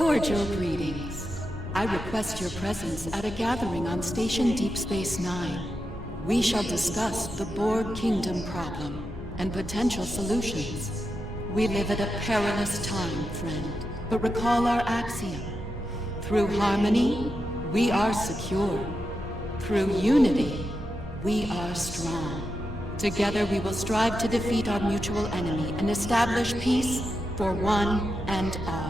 Cordial greetings. I request your presence at a gathering on Station Deep Space Nine. We shall discuss the Borg Kingdom problem and potential solutions. We live at a perilous time, friend, but recall our axiom. Through harmony, we are secure. Through unity, we are strong. Together we will strive to defeat our mutual enemy and establish peace for one and all.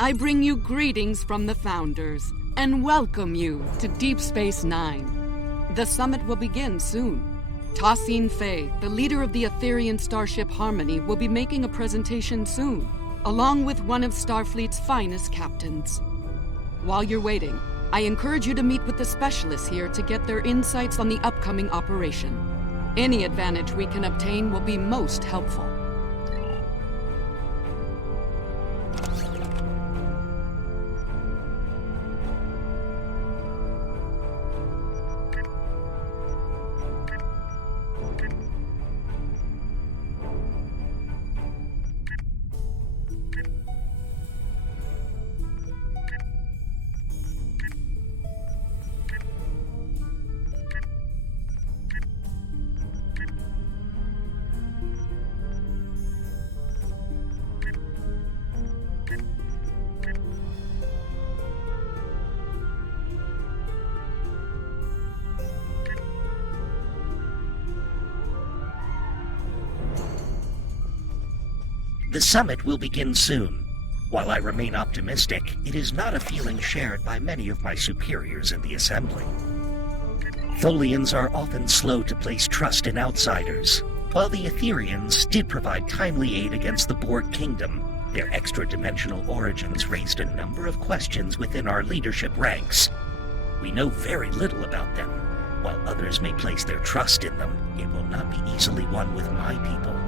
I bring you greetings from the Founders, and welcome you to Deep Space Nine. The summit will begin soon. Tassine Fey, the leader of the Etherian starship Harmony, will be making a presentation soon, along with one of Starfleet's finest captains. While you're waiting, I encourage you to meet with the specialists here to get their insights on the upcoming operation. Any advantage we can obtain will be most helpful. The summit will begin soon. While I remain optimistic, it is not a feeling shared by many of my superiors in the Assembly. Tholians are often slow to place trust in outsiders. While the Etherians did provide timely aid against the Borg Kingdom, their extra-dimensional origins raised a number of questions within our leadership ranks. We know very little about them. While others may place their trust in them, it will not be easily won with my people.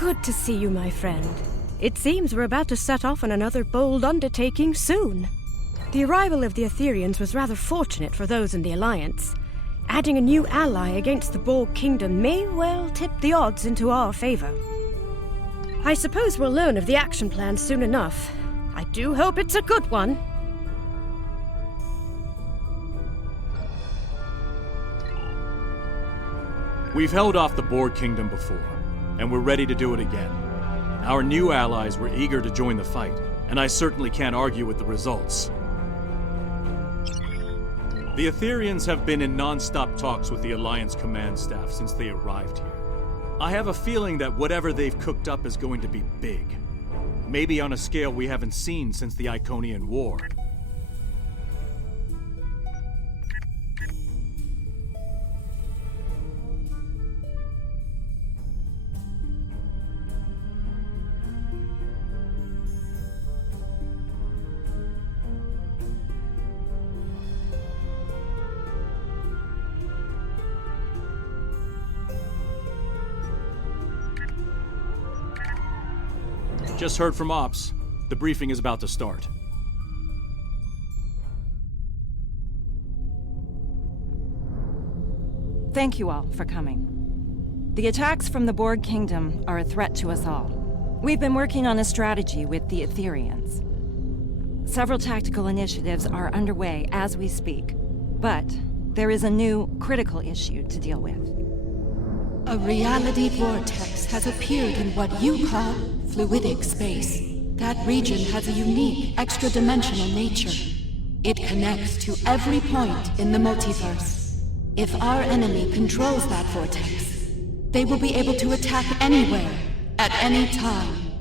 Good to see you, my friend. It seems we're about to set off on another bold undertaking soon. The arrival of the Etherians was rather fortunate for those in the Alliance. Adding a new ally against the Borg Kingdom may well tip the odds into our favor. I suppose we'll learn of the action plan soon enough. I do hope it's a good one. We've held off the Borg Kingdom before, and we're ready to do it again. Our new allies were eager to join the fight, and I certainly can't argue with the results. The Etherians have been in non-stop talks with the Alliance command staff since they arrived here. I have a feeling that whatever they've cooked up is going to be big. Maybe on a scale we haven't seen since the Iconian War. Just heard from Ops. The briefing is about to start. Thank you all for coming. The attacks from the Borg Kingdom are a threat to us all. We've been working on a strategy with the Etherians. Several tactical initiatives are underway as we speak, but there is a new, critical issue to deal with. A reality vortex has appeared in what you call fluidic space. That region has a unique, extra-dimensional nature. It connects to every point in the multiverse. If our enemy controls that vortex, they will be able to attack anywhere, at any time.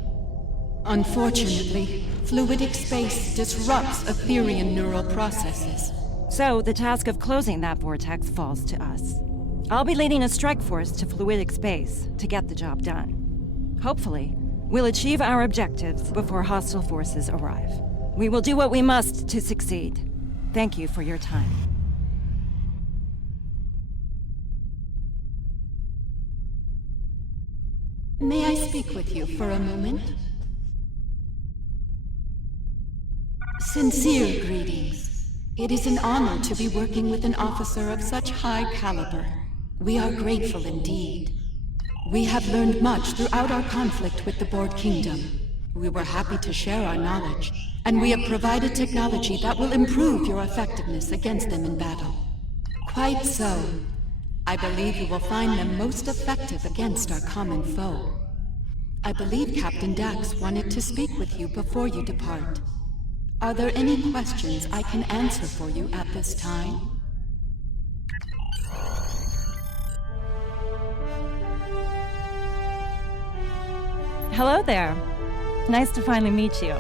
Unfortunately, fluidic space disrupts Etherian neural processes. So, the task of closing that vortex falls to us. I'll be leading a strike force to fluidic space to get the job done. Hopefully, we'll achieve our objectives before hostile forces arrive. We will do what we must to succeed. Thank you for your time. May I speak with you for a moment? Sincere greetings. It is an honor to be working with an officer of such high caliber. We are grateful indeed. We have learned much throughout our conflict with the Borg Kingdom. We were happy to share our knowledge, and we have provided technology that will improve your effectiveness against them in battle. Quite so. I believe you will find them most effective against our common foe. I believe Captain Dax wanted to speak with you before you depart. Are there any questions I can answer for you at this time? Hello there. Nice to finally meet you.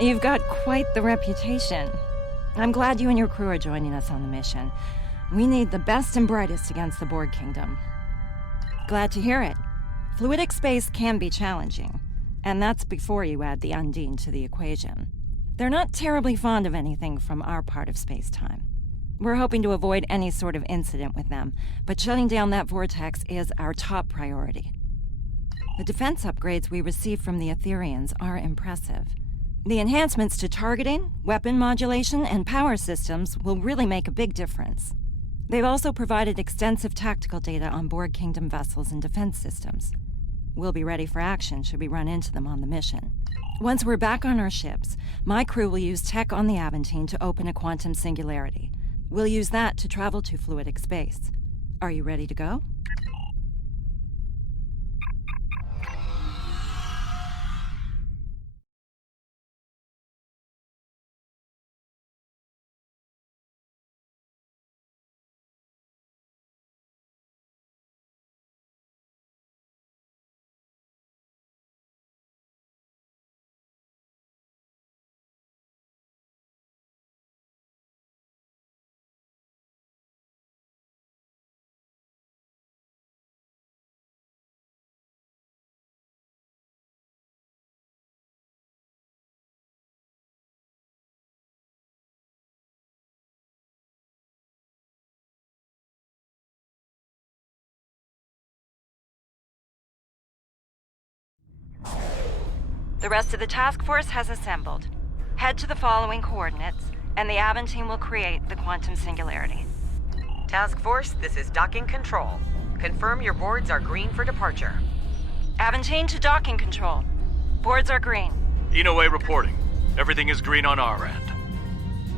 You've got quite the reputation. I'm glad you and your crew are joining us on the mission. We need the best and brightest against the Borg Kingdom. Glad to hear it. Fluidic space can be challenging, and that's before you add the Undine to the equation. They're not terribly fond of anything from our part of space-time. We're hoping to avoid any sort of incident with them, but shutting down that vortex is our top priority. The defense upgrades we receive from the Etherians are impressive. The enhancements to targeting, weapon modulation, and power systems will really make a big difference. They've also provided extensive tactical data on Borg Kingdom vessels and defense systems. We'll be ready for action should we run into them on the mission. Once we're back on our ships, my crew will use tech on the Aventine to open a quantum singularity. We'll use that to travel to fluidic space. Are you ready to go? The rest of the task force has assembled. Head to the following coordinates, and the Aventine will create the quantum singularity. Task Force, this is docking control. Confirm your boards are green for departure. Aventine to docking control. Boards are green. Inoue reporting. Everything is green on our end.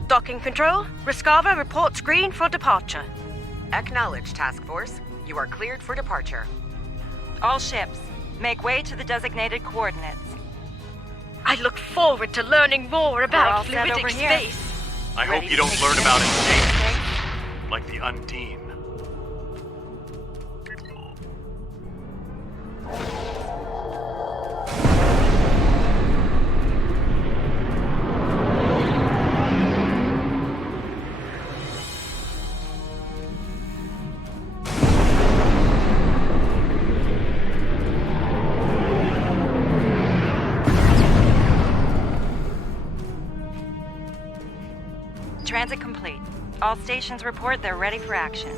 Docking control, Riskava reports green for departure. Acknowledged, Task Force. You are cleared for departure. All ships, make way to the designated coordinates. I look forward to learning more about fluidic space. I hope you don't learn about it like the Undine. Transit complete. All stations report they're ready for action.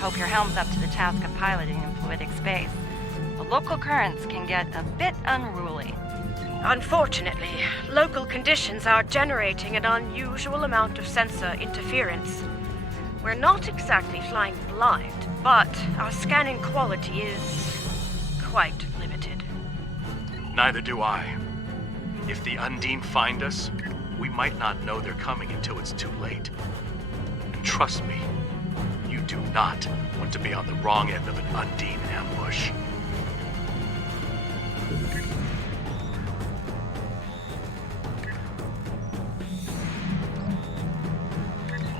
Hope your helm's up to the task of piloting in fluidic space. The local currents can get a bit unruly. Unfortunately, local conditions are generating an unusual amount of sensor interference. We're not exactly flying blind, but our scanning quality is quite limited. Neither do I. If the Undine find us, we might not know they're coming until it's too late. And trust me, you do not want to be on the wrong end of an Undine ambush.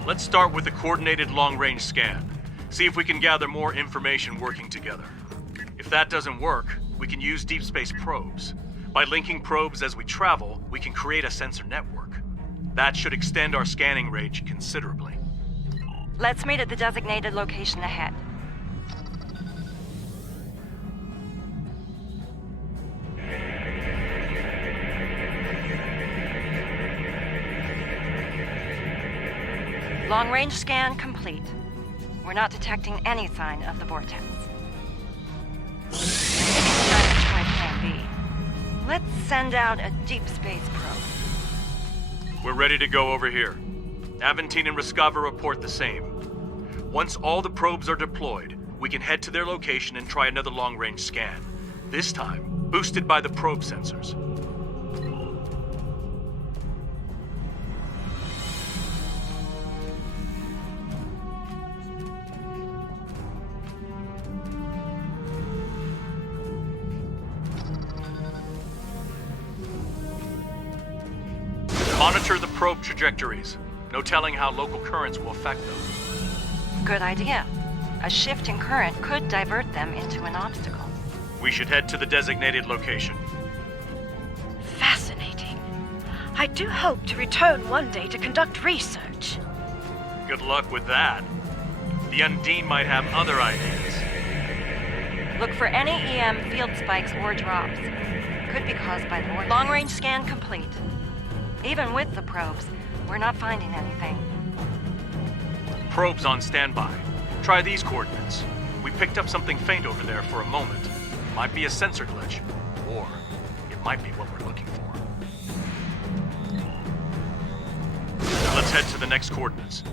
Let's start with a coordinated long-range scan. See if we can gather more information working together. If that doesn't work, we can use deep space probes. By linking probes as we travel, we can create a sensor network. That should extend our scanning range considerably. Let's meet at the designated location ahead. Long-range scan complete. We're not detecting any sign of the vortex. Time to try Plan B. Let's send out a deep space probe. We're ready to go over here. Aventine and Rescava report the same. Once all the probes are deployed, we can head to their location and try another long-range scan. This time, boosted by the probe sensors. Monitor the probe trajectories. No telling how local currents will affect them. Good idea. A shift in current could divert them into an obstacle. We should head to the designated location. Fascinating. I do hope to return one day to conduct research. Good luck with that. The Undine might have other ideas. Look for any EM field spikes or drops. Could be caused by the vortex. Long-range scan complete. Even with the probes, we're not finding anything. Probes on standby. Try these coordinates. We picked up something faint over there for a moment. Might be a sensor glitch, or it might be what we're looking for. Let's head to the next coordinates.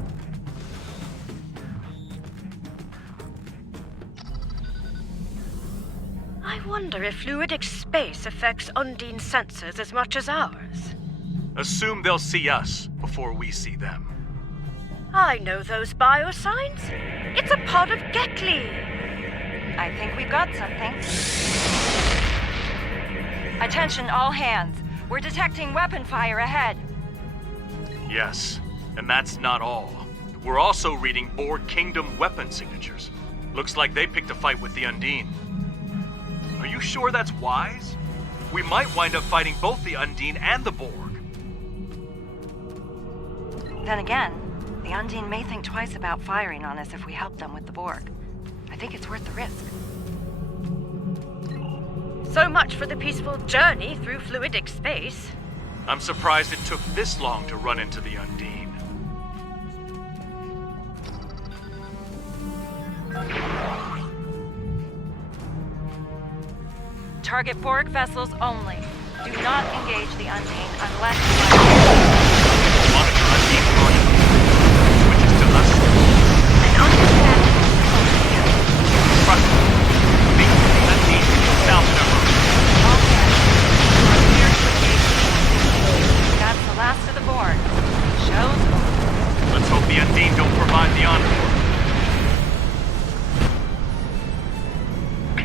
I wonder if fluidic space affects Undine sensors as much as ours. Assume they'll see us before we see them. I know those biosigns. It's a pod of Gekli. I think we've got something. Attention all hands. We're detecting weapon fire ahead. Yes, and that's not all. We're also reading Borg Kingdom weapon signatures. Looks like they picked a fight with the Undine. Are you sure that's wise? We might wind up fighting both the Undine and the Borg. Then again, the Undine may think twice about firing on us if we help them with the Borg. I think it's worth the risk. So much for the peaceful journey through fluidic space. I'm surprised it took this long to run into the Undine. Target Borg vessels only. Do not engage the Undine unless Monitor Undine target. Switches to us. an understanding. Trust me. The Undine is south of our All hands. We're clear to engage. That's the last of the Borg. Show's over. Let's hope the Undine don't provide the encore.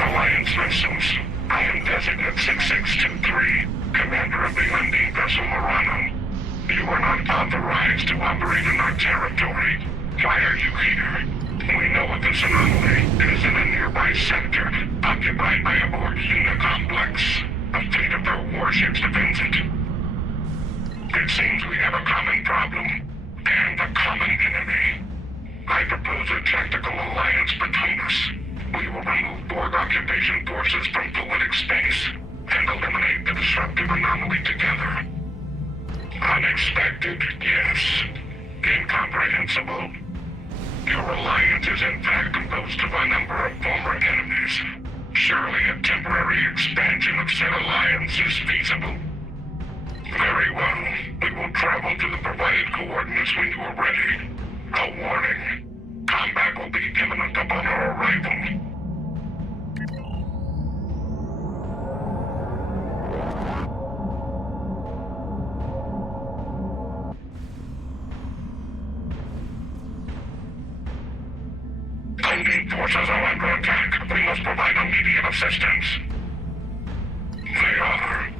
Alliance vessels. I am Designate 6623, Commander of the Undine vessel Murano. You are not authorized to operate in our territory. Why are you here? We know of this anomaly. It is in a nearby sector, occupied by a Borg complex. A fleet of their warships defends it. It seems we have a common problem, and a common enemy. I propose a tactical alliance between us. We will remove Borg occupation forces from fluidic space, and eliminate the disruptive anomaly together. Unexpected, yes. Incomprehensible. Your alliance is in fact composed of a number of former enemies. Surely a temporary expansion of said alliance is feasible. Very well. We will travel to the provided coordinates when you are ready. A warning. Combat will be imminent upon our arrival. Undine forces are under attack. We must provide immediate assistance. They are.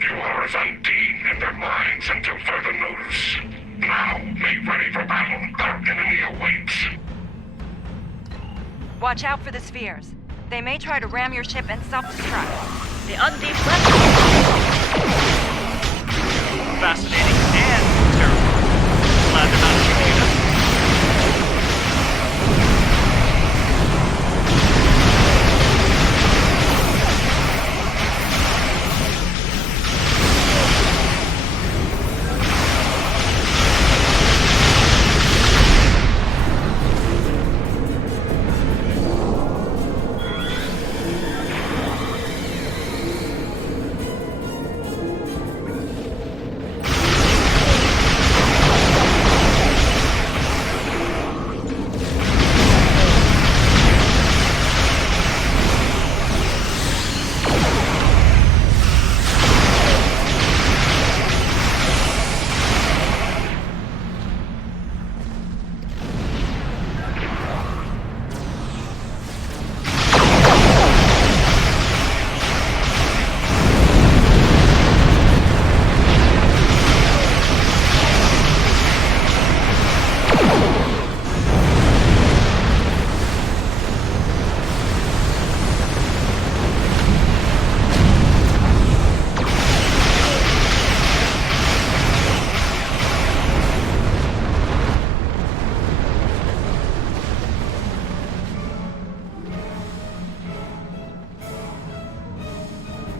Yours Undine in their minds until further notice. Now, make ready for battle. Our enemy awaits. Watch out for the spheres. They may try to ram your ship and self-destruct. The Undine left. Fascinating and terrifying. Glad they're not shooting at us.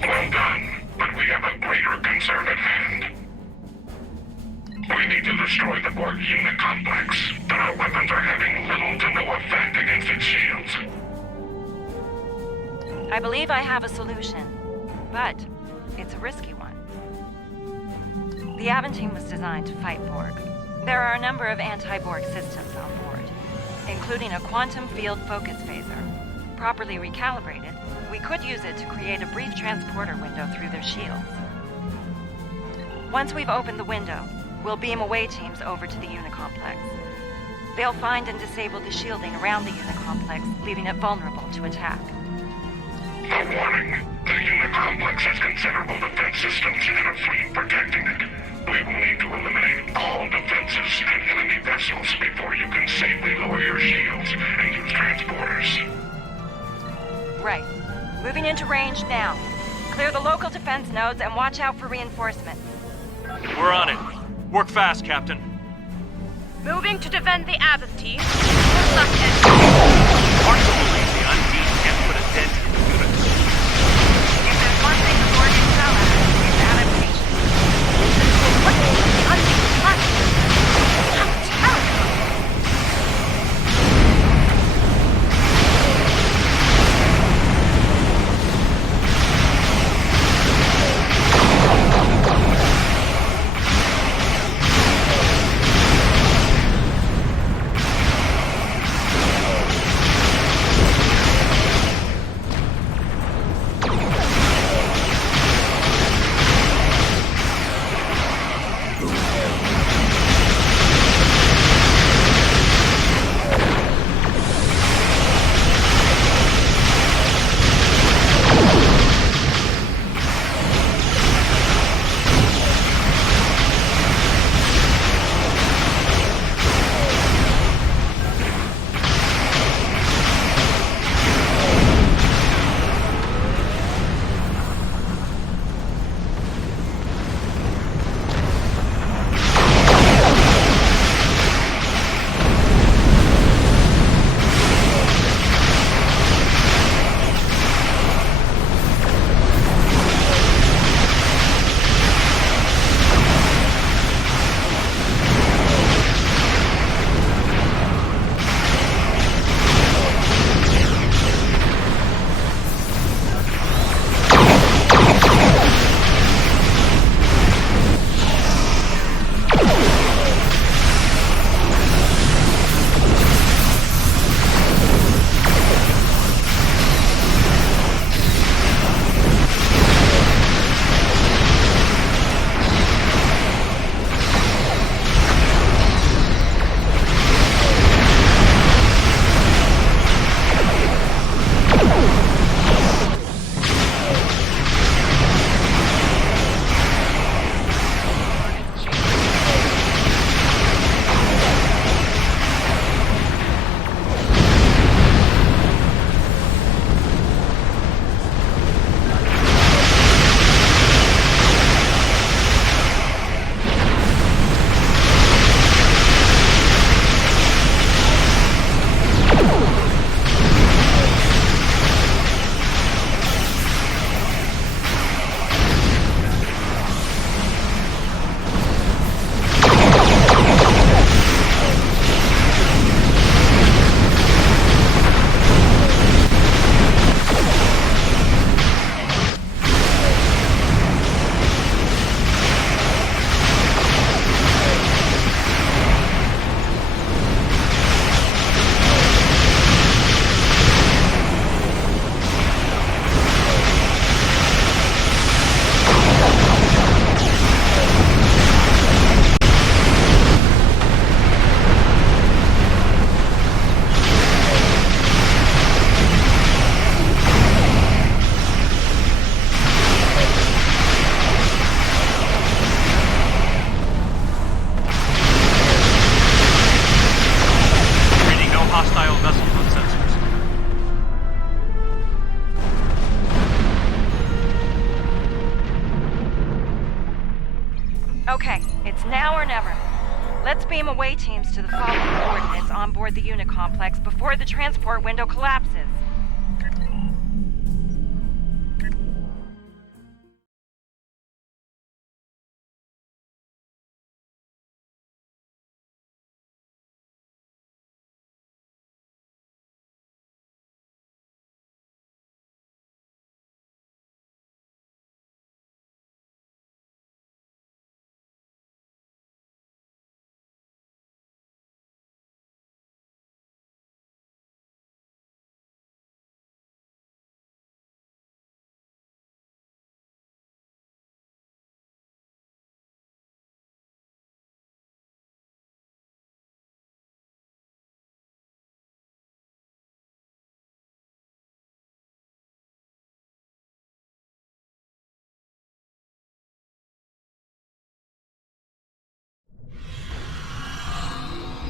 Well done, but we have a greater concern at hand. We need to destroy the Borg unit complex, but our weapons are having little to no effect against its shields. I believe I have a solution, but it's a risky one. The Aventine was designed to fight Borg. There are a number of anti-Borg systems on board, including a quantum field focus phaser. Properly recalibrated, we could use it to create a brief transporter window through their shields. Once we've opened the window, we'll beam away teams over to the Unicomplex. They'll find and disable the shielding around the Unicomplex, leaving it vulnerable to attack. A warning. The Unicomplex has considerable defense systems and a fleet protecting it. We will need to eliminate all defenses and enemy vessels before you can safely lower your shields and use transporters. Right. Moving into range now. Clear the local defense nodes and watch out for reinforcements. We're on it. Work fast, Captain. Moving to defend the Aventine. Hard to believe the Undine can't put a dent in the unit. If there's one thing the Borg excel at, it's adaptation. What is the Undine platform? How terrible! Okay, it's now or never. Let's beam away teams to the following coordinates on board the unit complex before the transport window collapses.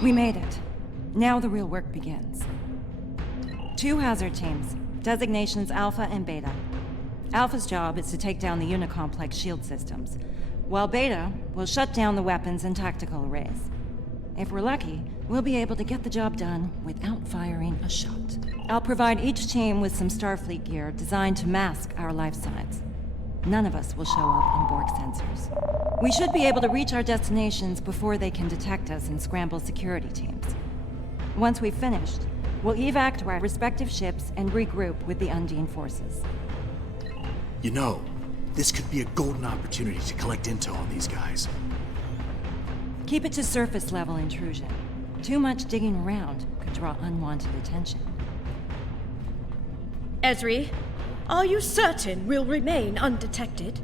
We made it. Now the real work begins. 2 hazard teams, designations Alpha and Beta. Alpha's job is to take down the Unicomplex shield systems, while Beta will shut down the weapons and tactical arrays. If we're lucky, we'll be able to get the job done without firing a shot. I'll provide each team with some Starfleet gear designed to mask our life signs. None of us will show up on Borg sensors. We should be able to reach our destinations before they can detect us and scramble security teams. Once we've finished, we'll evac to our respective ships and regroup with the Undine forces. You know, this could be a golden opportunity to collect intel on these guys. Keep it to surface level intrusion. Too much digging around could draw unwanted attention. Ezri, are you certain we'll remain undetected?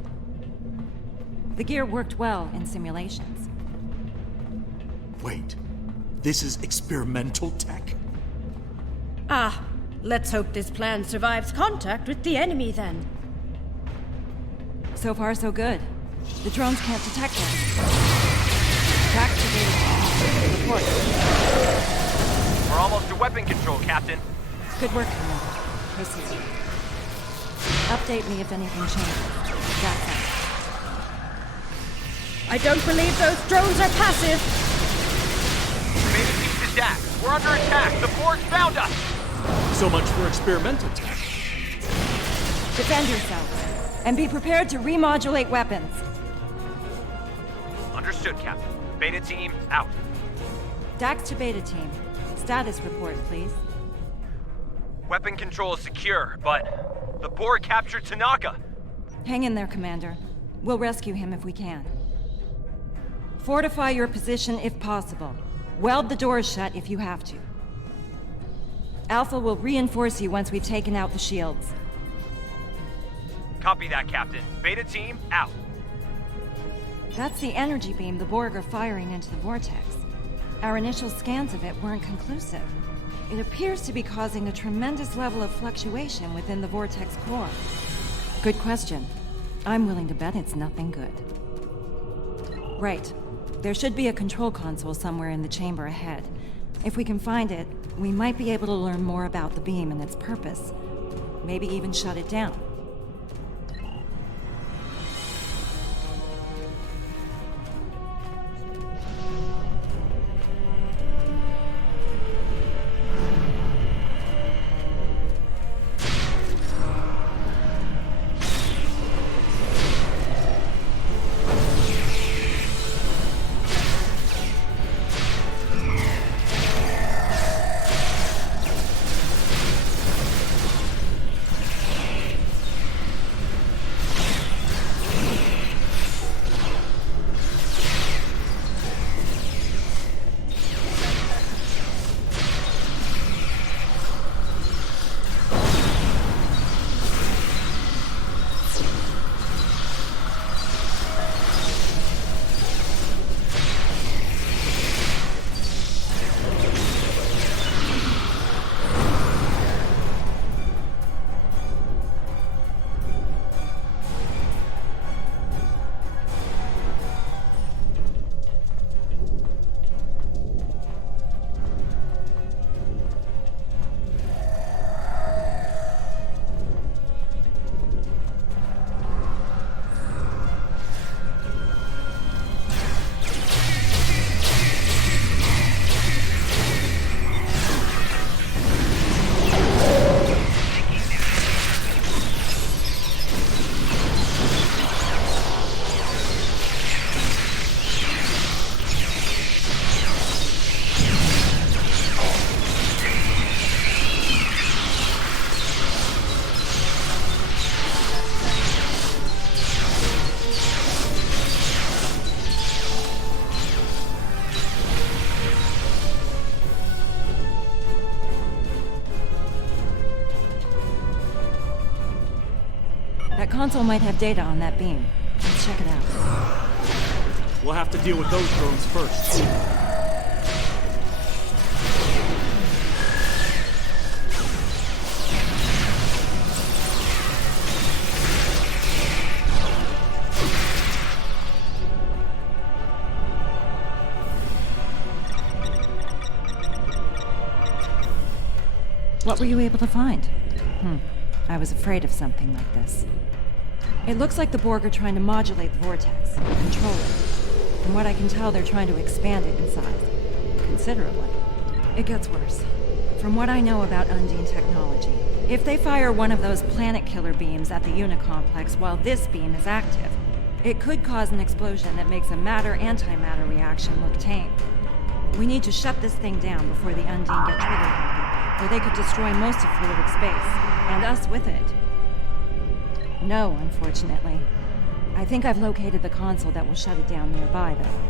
The gear worked well in simulations. Wait, this is experimental tech? Ah, let's hope this plan survives contact with the enemy then. So far, so good. The drones can't detect us. Back to the report. We're almost to weapon control, Captain. Good work, Commander. Proceed. Update me if anything changes. That's it. I don't believe those drones are passive. Beta team to Dax. We're under attack. The Borg found us. So much for experimental tech. Defend yourself, and be prepared to remodulate weapons. Understood, Captain. Beta team, out. Dax to Beta team. Status report, please. Weapon control is secure, but the Borg captured Tanaka. Hang in there, Commander. We'll rescue him if we can. Fortify your position if possible. Weld the doors shut if you have to. Alpha will reinforce you once we've taken out the shields. Copy that, Captain. Beta team, out. That's the energy beam the Borg are firing into the vortex. Our initial scans of it weren't conclusive. It appears to be causing a tremendous level of fluctuation within the vortex core. Good question. I'm willing to bet it's nothing good. Right. There should be a control console somewhere in the chamber ahead. If we can find it, we might be able to learn more about the beam and its purpose. Maybe even shut it down. console might have data on that beam. Let's check it out. We'll have to deal with those drones first. What were you able to find? I was afraid of something like this. It looks like the Borg are trying to modulate the vortex, control it. From what I can tell, they're trying to expand it in size. Considerably. It gets worse. From what I know about Undine technology, if they fire one of those planet killer beams at the Unicomplex while this beam is active, it could cause an explosion that makes a matter-antimatter reaction look tame. We need to shut this thing down before the Undine get trigger happy, or they could destroy most of fluidic space, and us with it. No, unfortunately. I think I've located the console that will shut it down nearby, though.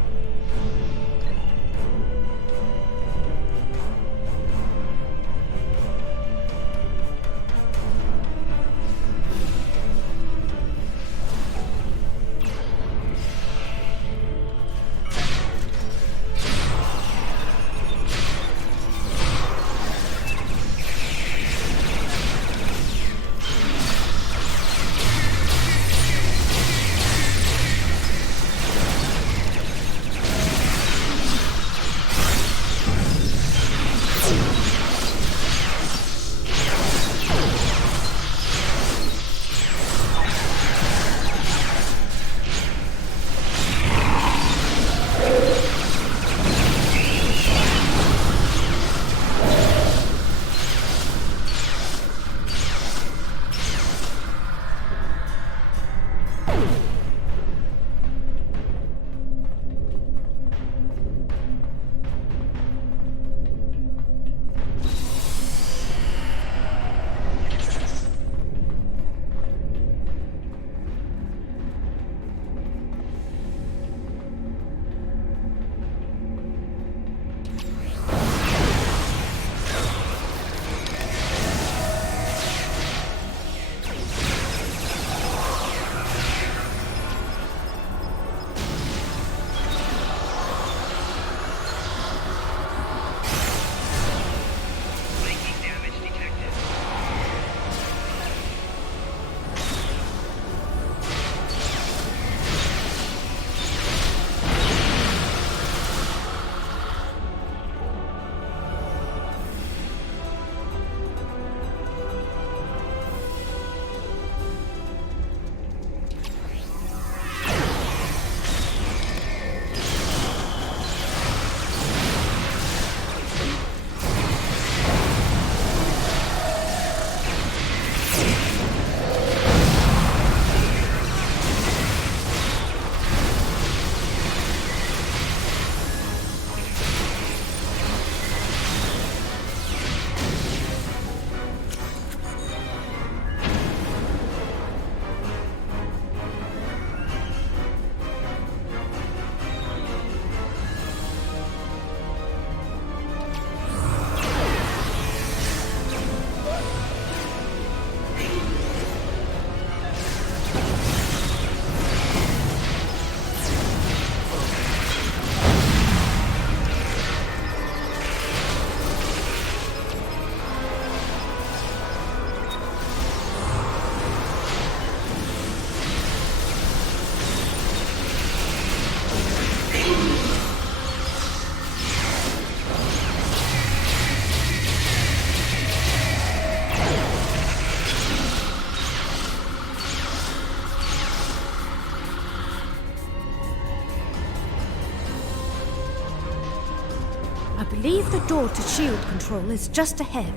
I believe the door to shield control is just ahead.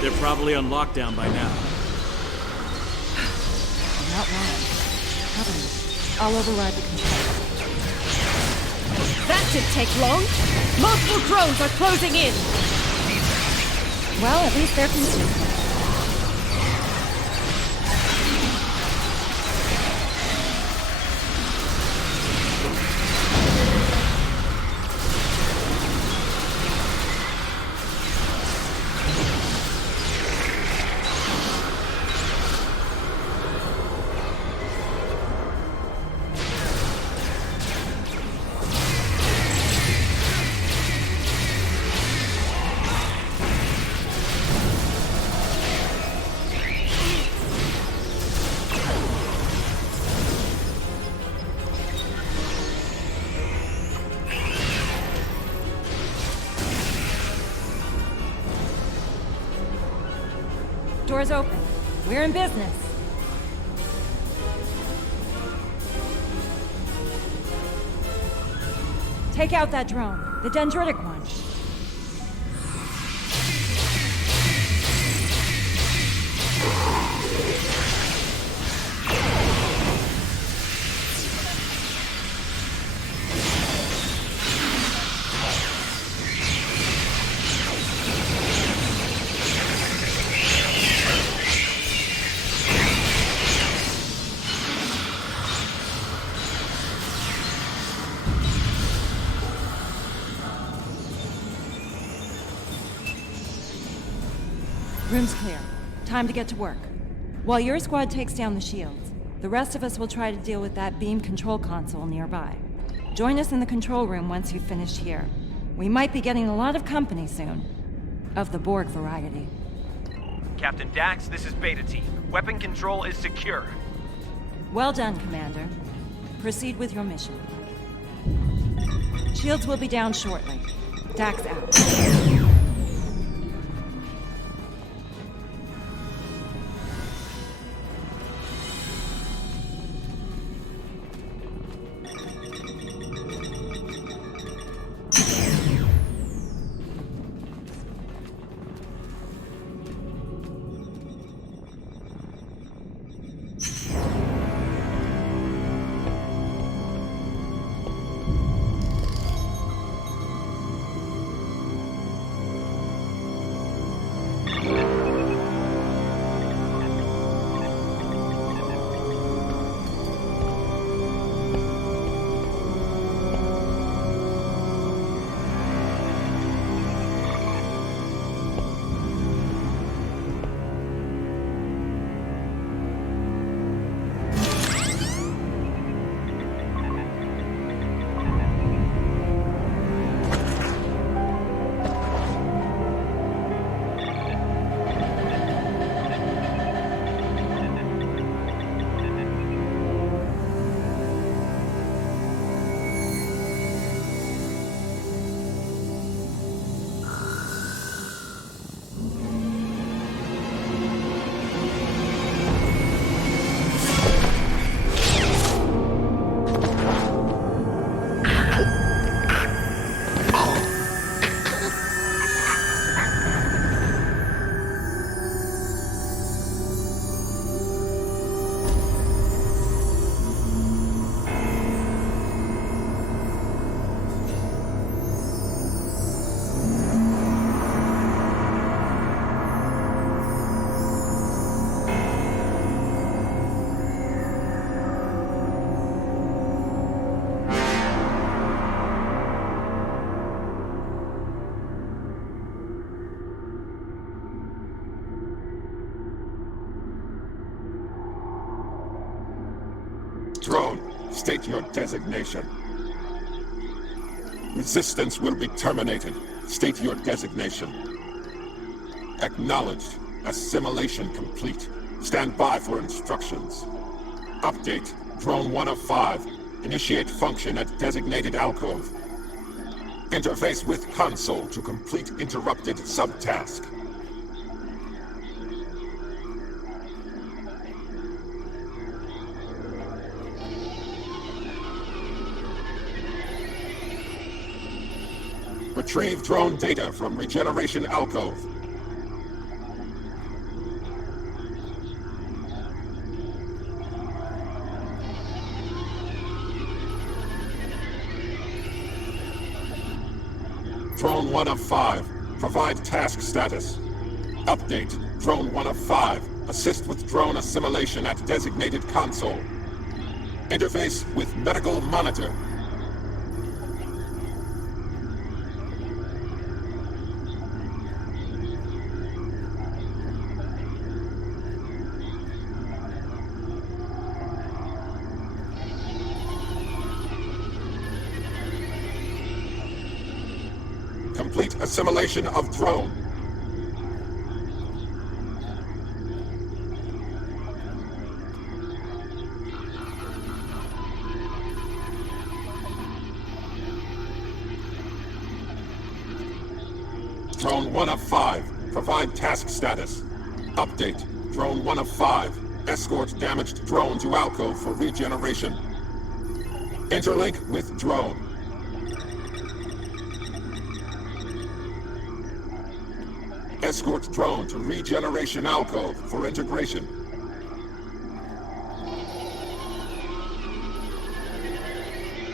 They're probably on lockdown by now. Not wrong. Cover me. I'll override the control. That didn't take long. Multiple drones are closing in. Well, at least they're consistent. Doors open. We're in business. Take out that drone, the dendritic one. Room's clear. Time to get to work. While your squad takes down the shields, the rest of us will try to deal with that beam control console nearby. Join us in the control room once you've finished here. We might be getting a lot of company soon. Of the Borg variety. Captain Dax, this is Beta Team. Weapon control is secure. Well done, Commander. Proceed with your mission. Shields will be down shortly. Dax out. Drone, state your designation. Resistance will be terminated. State your designation. Acknowledged. Assimilation complete. Stand by for instructions. Update. Drone 1 of 5. Initiate function at designated alcove. Interface with console to complete interrupted subtask. Retrieve drone data from regeneration alcove. Drone 1 of 5. Provide task status. Update. Drone 1 of 5. Assist with drone assimilation at designated console. Interface with medical monitor. Complete assimilation of drone. Drone 1 of 5. Provide task status. Update. Drone 1 of 5. Escort damaged drone to alcove for regeneration. Interlink with drone. Escort drone to regeneration alcove for integration.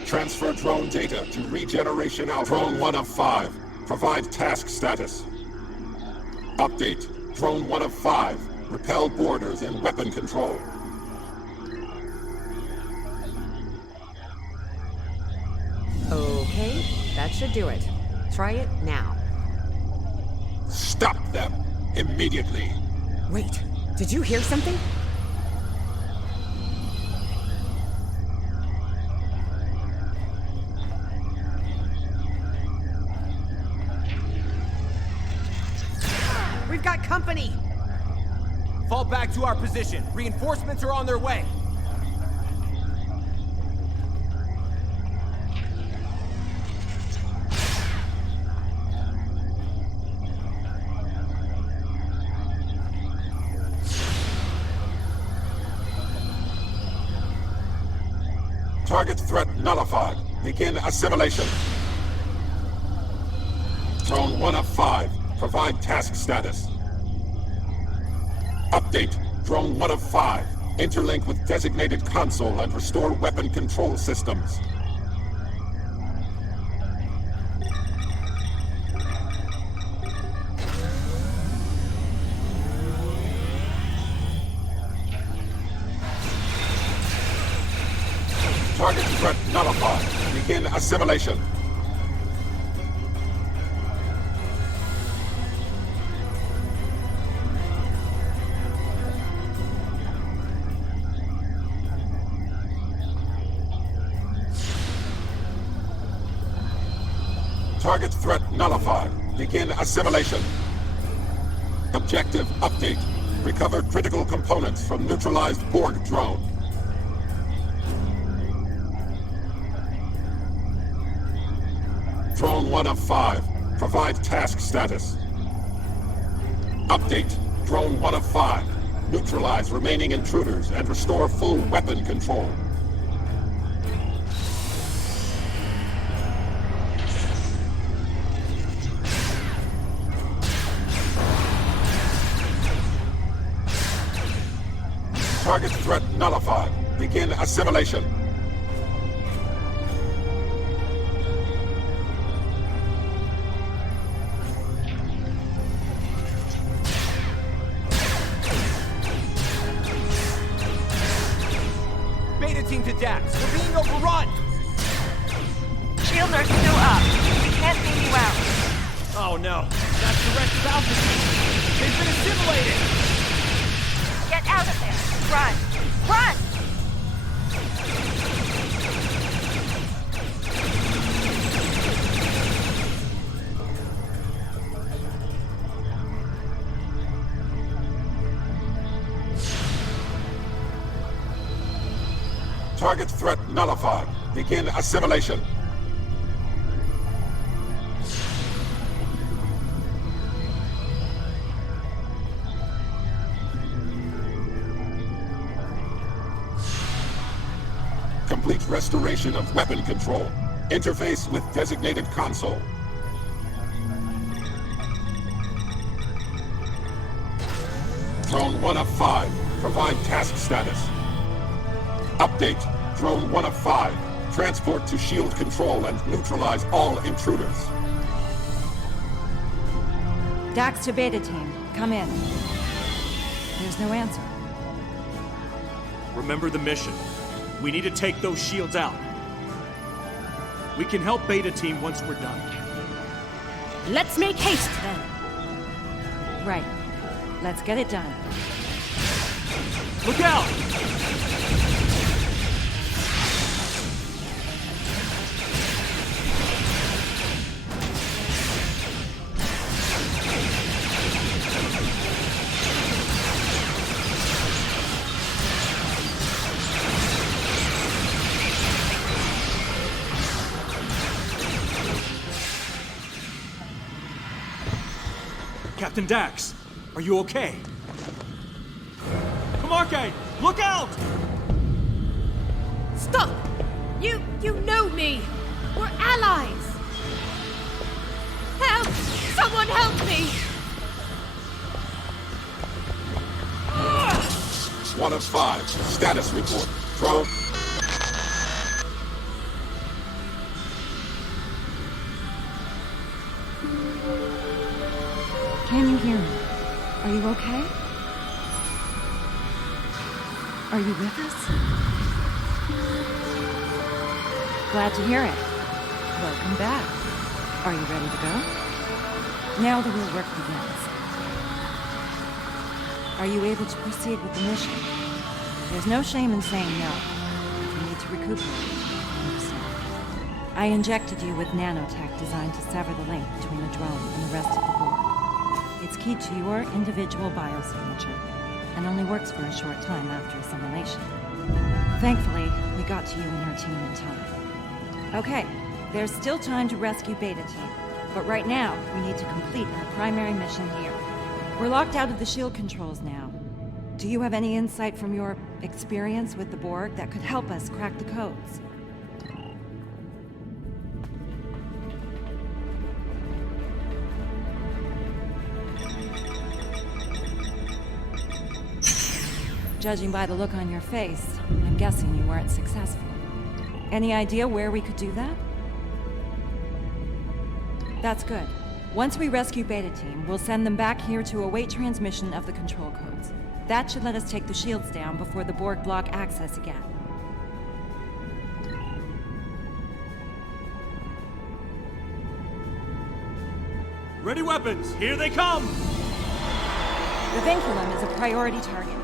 Transfer drone data to regeneration alcove. Drone 1 of 5. Provide task status. Update. Drone 1 of 5. Repel boarders and weapon control. Okay, that should do it. Try it now. Stop them! Immediately! Wait, did you hear something? We've got company! Fall back to our position. Reinforcements are on their way. Target threat nullified. Begin assimilation. Drone 1 of 5. Provide task status. Update. Drone 1 of 5. Interlink with designated console and restore weapon control systems. Target threat nullified. Begin assimilation. Target threat nullified. Begin assimilation. Objective update. Recover critical components from neutralized Borg drone. Drone 1 of 5. Provide task status. Update. Drone 1 of 5. Neutralize remaining intruders and restore full weapon control. Target threat nullified. Begin assimilation. Beta team to Dax. We're being overrun. Shields are still up. We can't beam you out. Oh no. That's the rest of Alpha Team. They've been assimilated. Get out of there. Run. Run! Target threat nullified. Begin assimilation. Complete restoration of weapon control. Interface with designated console. Drone 1 of 5. Provide task status. Update. Drone 1 of 5. Transport to shield control and neutralize all intruders. Dax to Beta Team. Come in. There's no answer. Remember the mission. We need to take those shields out. We can help Beta Team once we're done. Let's make haste, then. Right. Let's get it done. Look out! Captain Dax, are you okay? okay! Look out! Stop! You know me! We're allies! Help! Someone help me! 1 of 5. Status report. Drone. Can you hear me? Are you okay? Are you with us? Glad to hear it. Welcome back. Are you ready to go? Now the real work begins. Are you able to proceed with the mission? There's no shame in saying no. You need to recuperate. Understand? I injected you with nanotech designed to sever the link between the drone and the rest of the board. It's key to your individual biosignature, and only works for a short time after assimilation. Thankfully, we got to you and your team in time. Okay, there's still time to rescue Beta Team, but right now, we need to complete our primary mission here. We're locked out of the shield controls now. Do you have any insight from your experience with the Borg that could help us crack the codes? Judging by the look on your face, I'm guessing you weren't successful. Any idea where we could do that? That's good. Once we rescue Beta Team, we'll send them back here to await transmission of the control codes. That should let us take the shields down before the Borg block access again. Ready weapons! Here they come! The vinculum is a priority target.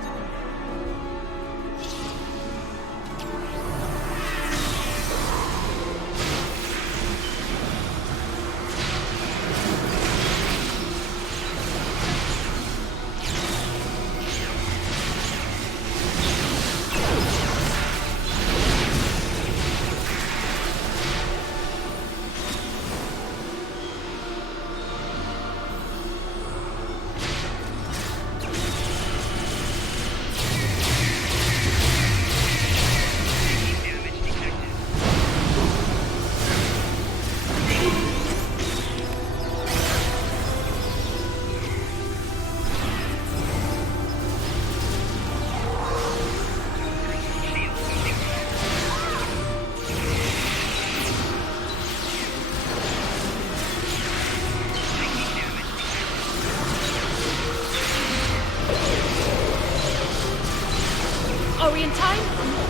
Are we in time?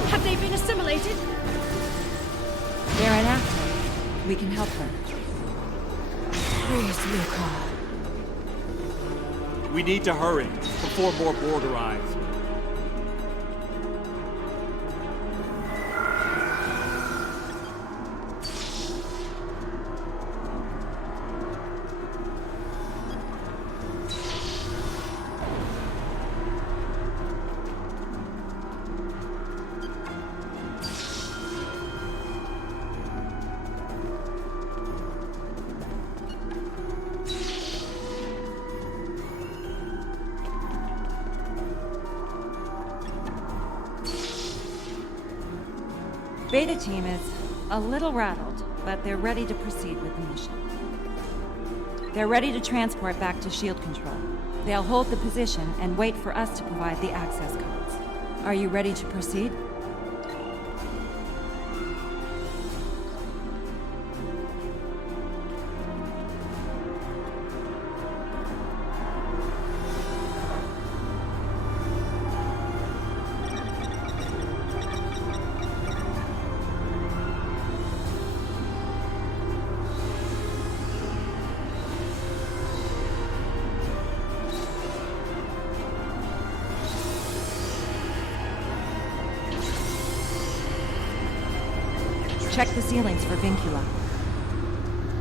Have they been assimilated? They're inactive. We can help them. Where's Luca? We need to hurry before more Borg arrive. Beta Team is a little rattled, but they're ready to proceed with the mission. They're ready to transport back to shield control. They'll hold the position and wait for us to provide the access codes. Are you ready to proceed? Check the ceilings for vincula.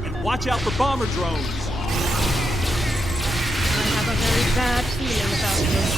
And watch out for bomber drones! I have a very bad feeling about this.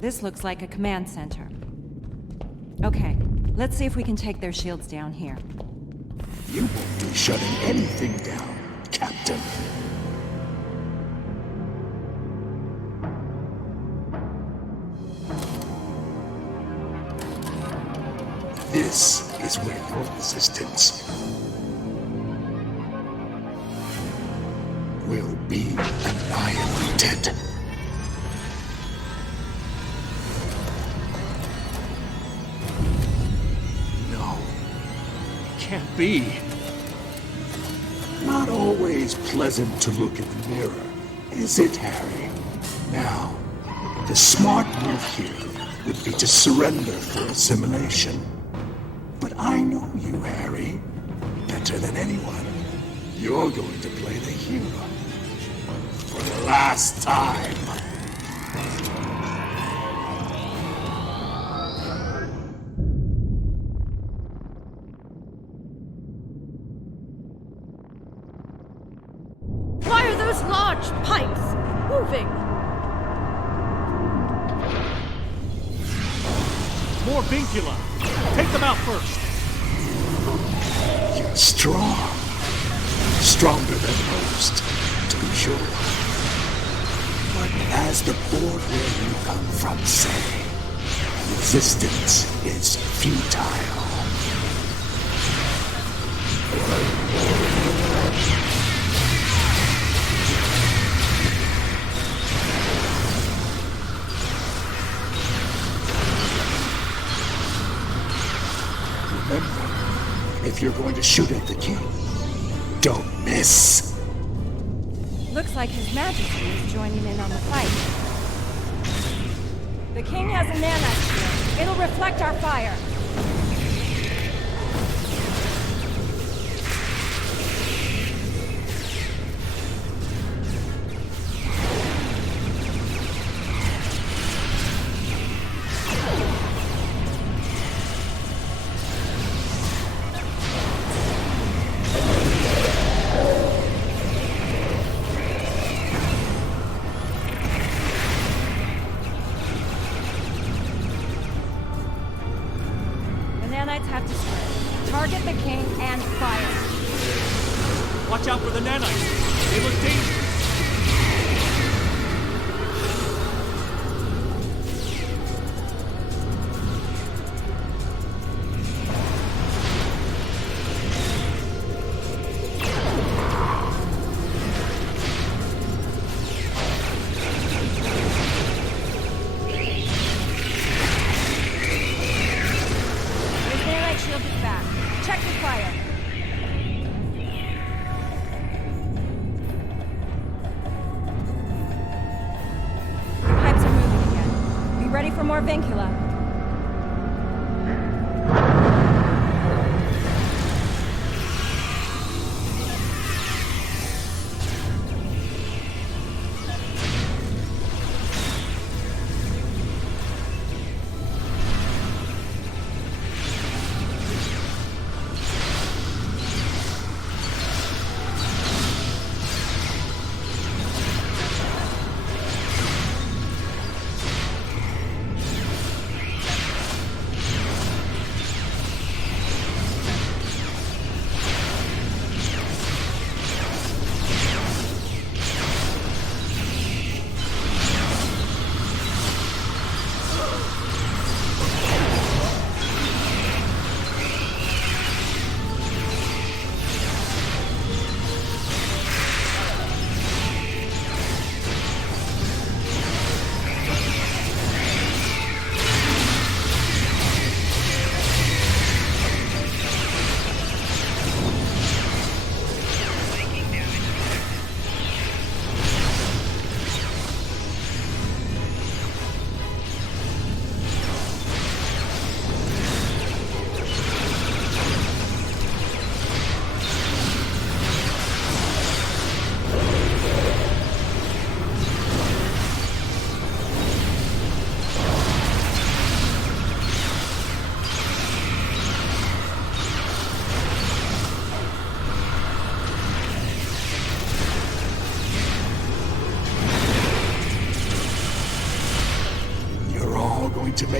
This looks like a command center. Okay, let's see if we can take their shields down here. You won't be shutting anything down, Captain. This is where your resistance will be annihilated. No. Can't be. Not always pleasant to look in the mirror, is it, Harry? Now, the smart move here would be to surrender for assimilation. But I know you, Harry, better than anyone. You're going to play the hero. For the last time. Why are those large pipes moving? More vincula. Take them out first. You're strong. Stronger than most, to be sure. But as the board where you come from say, resistance is futile. Remember, if you're going to shoot at the king, don't miss. Looks like His Majesty is joining in on the fight. The king has a nanite shield. It'll reflect our fire. Have to switch. Target the king and fire. Watch out for the nanites. They look dangerous. Ready for more vincula.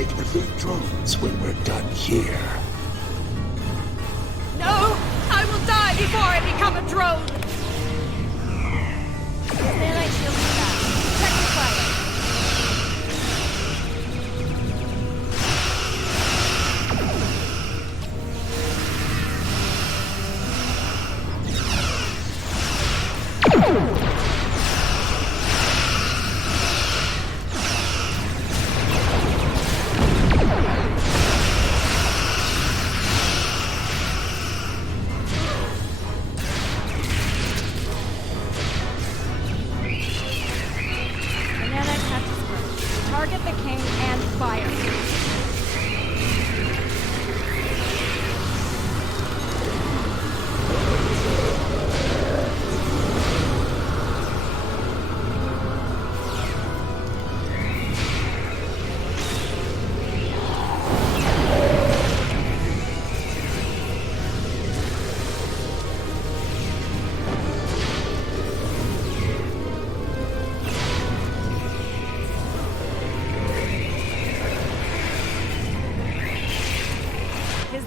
make elite drones when we're done here. No! I will die before I become a drone! Nanite shield is back. Check your fire. Target the king and fire.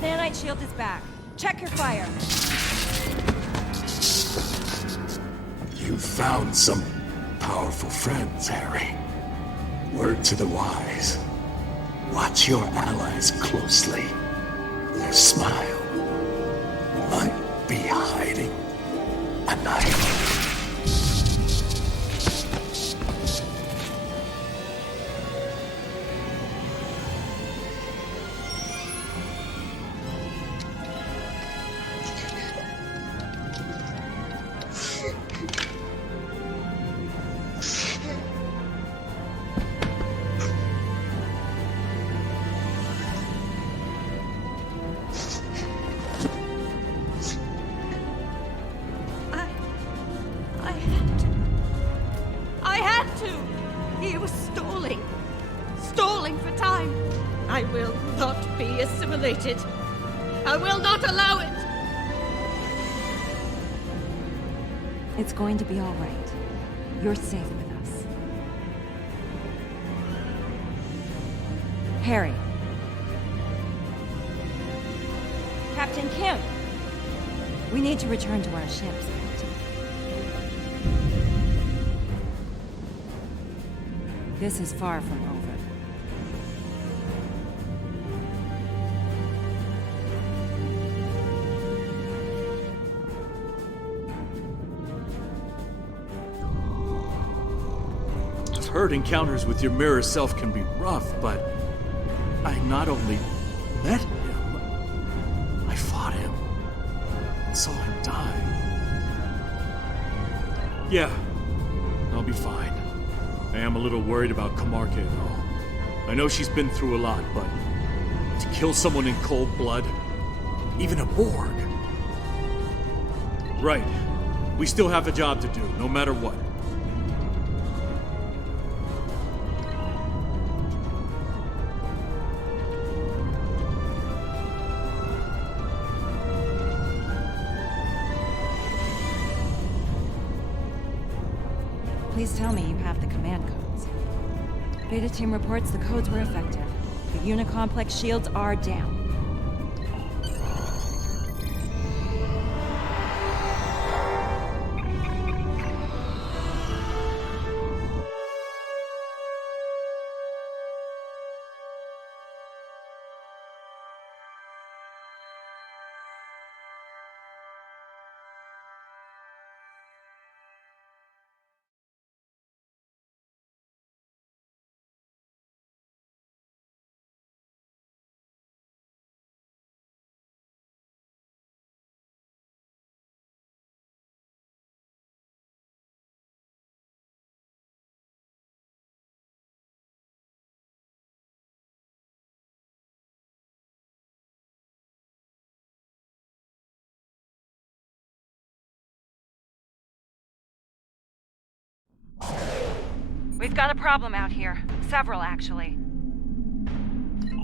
Nanite shield is back. Check your fire. You found some powerful friends, Harry. Word to the wise. Watch your allies closely. Their smile might be hiding a knife. I had to! He was stalling for time. I will not be assimilated. I will not allow it! It's going to be all right. You're safe with us. Harry. Captain Kim. We need to return to our ships. This is far from over. I've heard encounters with your mirror self can be rough, but I not only met him, I fought him. Saw him die. Yeah, I'll be fine. I am a little worried about Kamarke, though. I know she's been through a lot, but to kill someone in cold blood, even a Borg. Right. We still have a job to do, no matter what. Please tell me you have the command codes. Beta team reports the codes were effective. The Unicomplex shields are down. We've got a problem out here. Several, actually.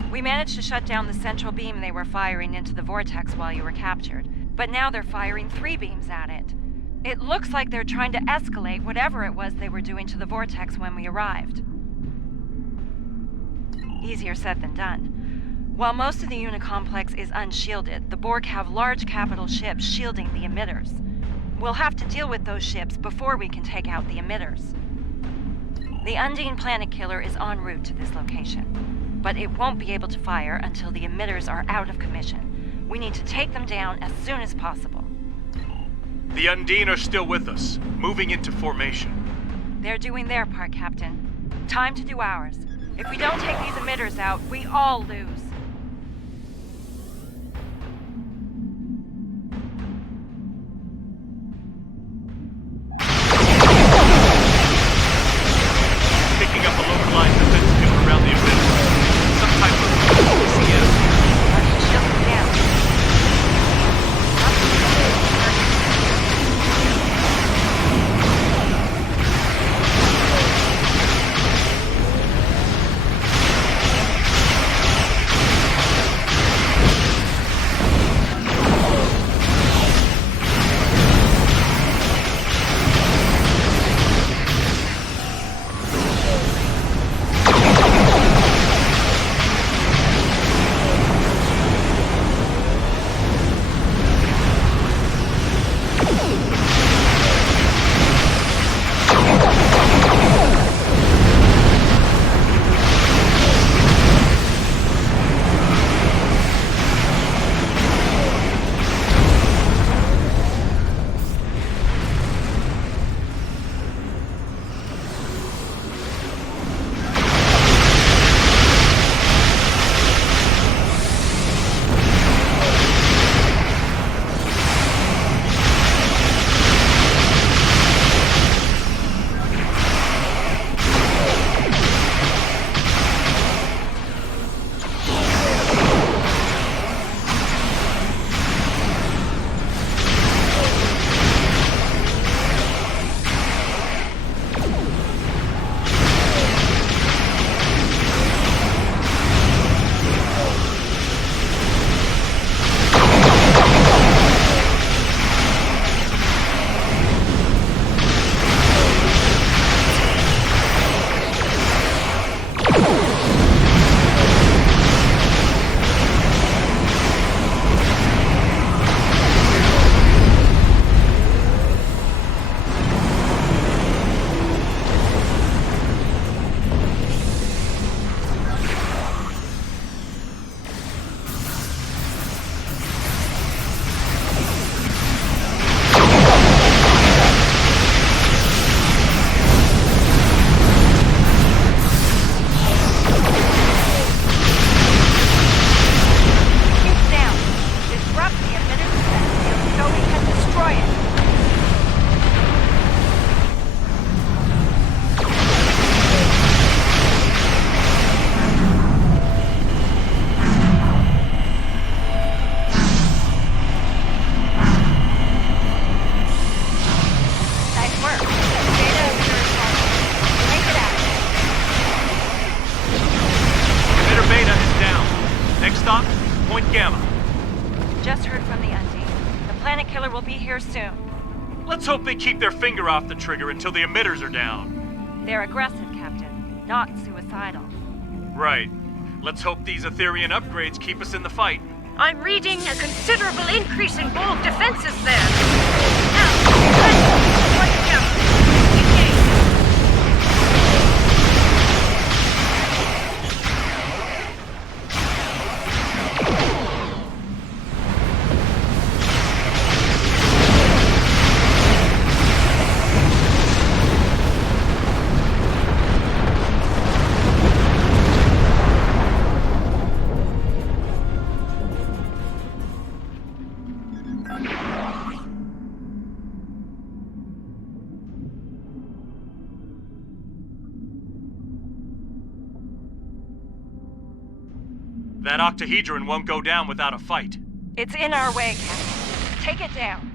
We managed to shut down the central beam they were firing into the vortex while you were captured, but now they're firing 3 beams at it. It looks like they're trying to escalate whatever it was they were doing to the vortex when we arrived. Easier said than done. While most of the unit complex is unshielded, the Borg have large capital ships shielding the emitters. We'll have to deal with those ships before we can take out the emitters. The Undine Planet Killer is en route to this location, but it won't be able to fire until the emitters are out of commission. We need to take them down as soon as possible. The Undine are still with us, moving into formation. They're doing their part, Captain. Time to do ours. If we don't take these emitters out, we all lose. Picking up a localized defense field around the emitters. Some type of CM. Shut them down. Let's hope they keep their finger off the trigger until the emitters are down. They're aggressive, Captain, not suicidal. Right. Let's hope these Etherean upgrades keep us in the fight. I'm reading a considerable increase in Borg defenses there. Now, let's go. That octahedron won't go down without a fight. It's in our way, Captain. Take it down.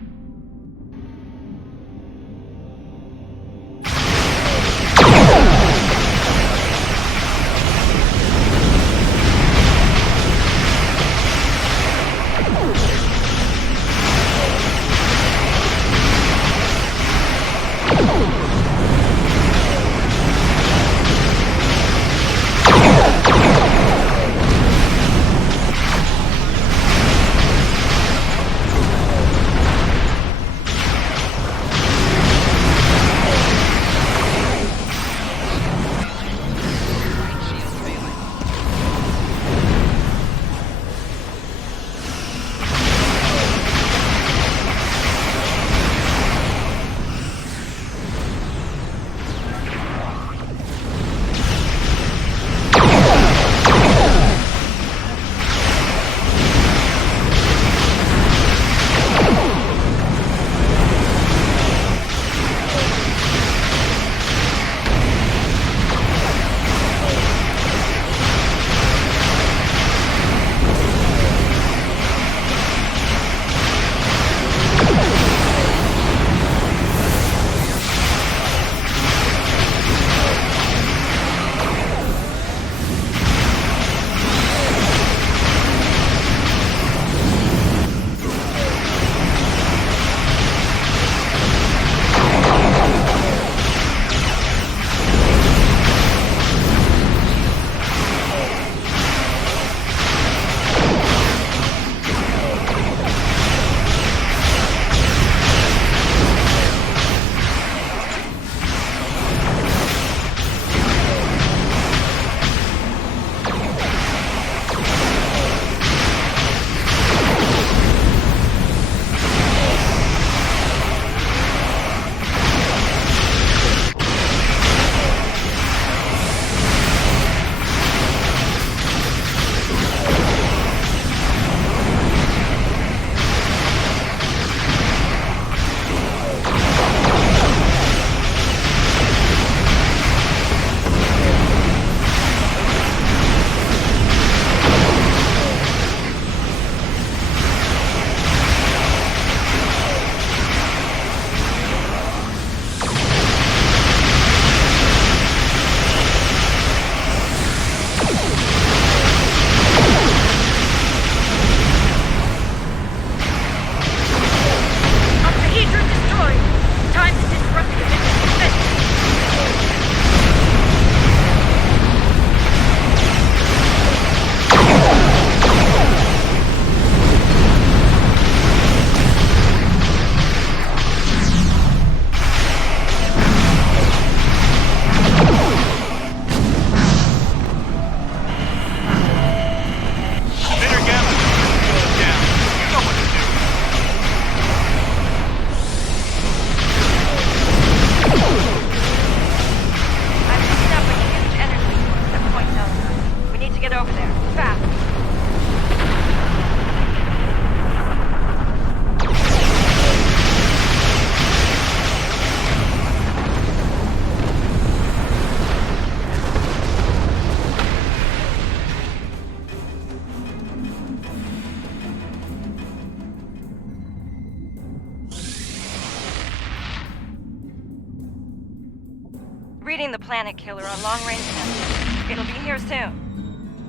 reading the planet killer on long-range sensors. It'll be here soon.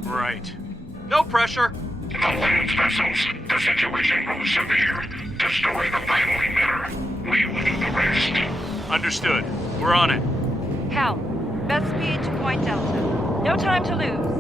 Right. No pressure. Alliance vessels, the situation grows severe. Destroy the final emitter. We will do the rest. Understood. We're on it. Hal, best speed to Point Delta. No time to lose.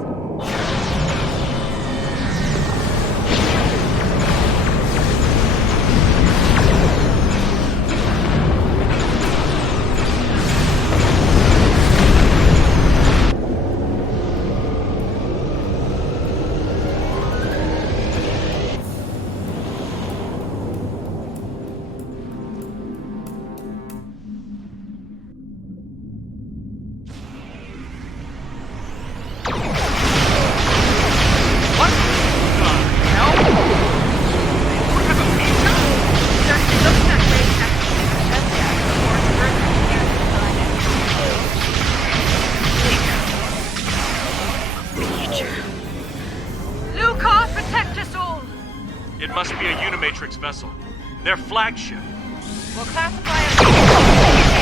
It must be a Unimatrix vessel. Their flagship. We'll classify it.